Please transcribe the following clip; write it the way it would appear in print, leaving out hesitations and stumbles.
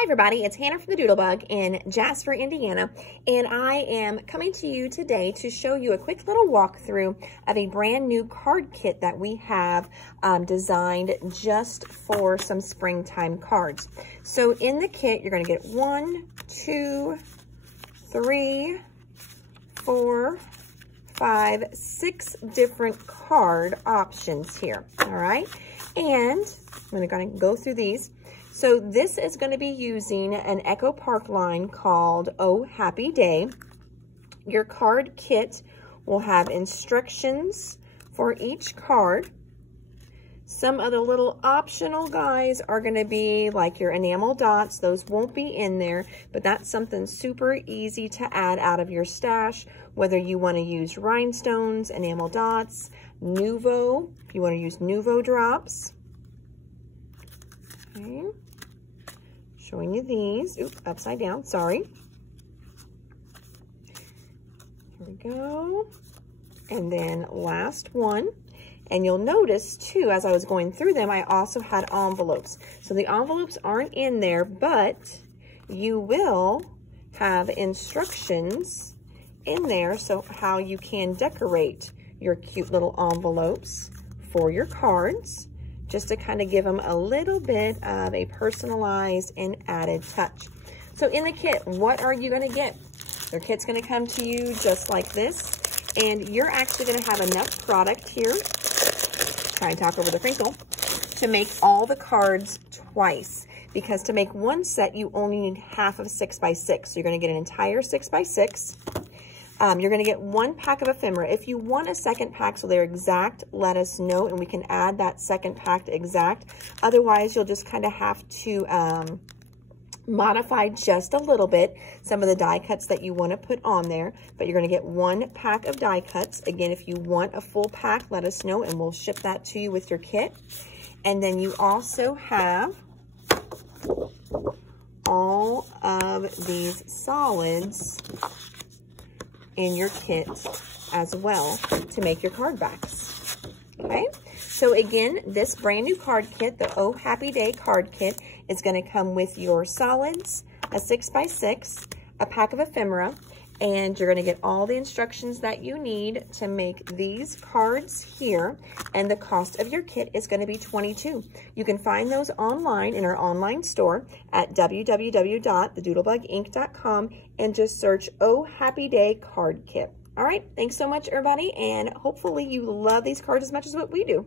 Hi everybody, it's Hannah from the Doodlebug in Jasper, Indiana, and I am coming to you today to show you a quick little walkthrough of a brand new card kit that we have designed just for some springtime cards. So in the kit, you're going to get 1, 2, 3, 4, 5, 6 different card options here, all right? And I'm going to go through these. So this is going to be using an Echo Park line called Oh Happy Day. Your card kit will have instructions for each card. Some of the little optional guys are going to be like your enamel dots. Those won't be in there, but that's something super easy to add out of your stash, whether you want to use rhinestones, enamel dots, Nuvo, if you want to use Nuvo drops. Okay. Showing you these. Oop, upside down, sorry. Here we go. And then last one. And you'll notice too, as I was going through them, I also had envelopes. So the envelopes aren't in there, but you will have instructions in there, so how you can decorate your cute little envelopes for your cards, just to kind of give them a little bit of a personalized and added touch. So in the kit, what are you going to get? Your kit's going to come to you just like this, and you're actually going to have enough product here, try and talk over the crinkle, to make all the cards twice. Because to make one set, you only need half of 6x6. So you're going to get an entire 6x6. You're going to get 1 pack of ephemera. If you want a second pack so they're exact, let us know and we can add that second pack to exact. Otherwise, you'll just kind of have to modify just a little bit some of the die cuts that you want to put on there. But you're going to get 1 pack of die cuts. Again, if you want a full pack, let us know and we'll ship that to you with your kit. And then you also have all of these solids in your kit as well to make your card backs. Okay, so again, this brand new card kit, the Oh Happy Day card kit, is going to come with your solids, a 6x6, a pack of ephemera, and you're going to get all the instructions that you need to make these cards here, and the cost of your kit is going to be $22. You can find those online in our online store at www.thedoodlebuginc.com and just search Oh Happy Day card kit. All right, thanks so much, everybody, and hopefully you love these cards as much as what we do.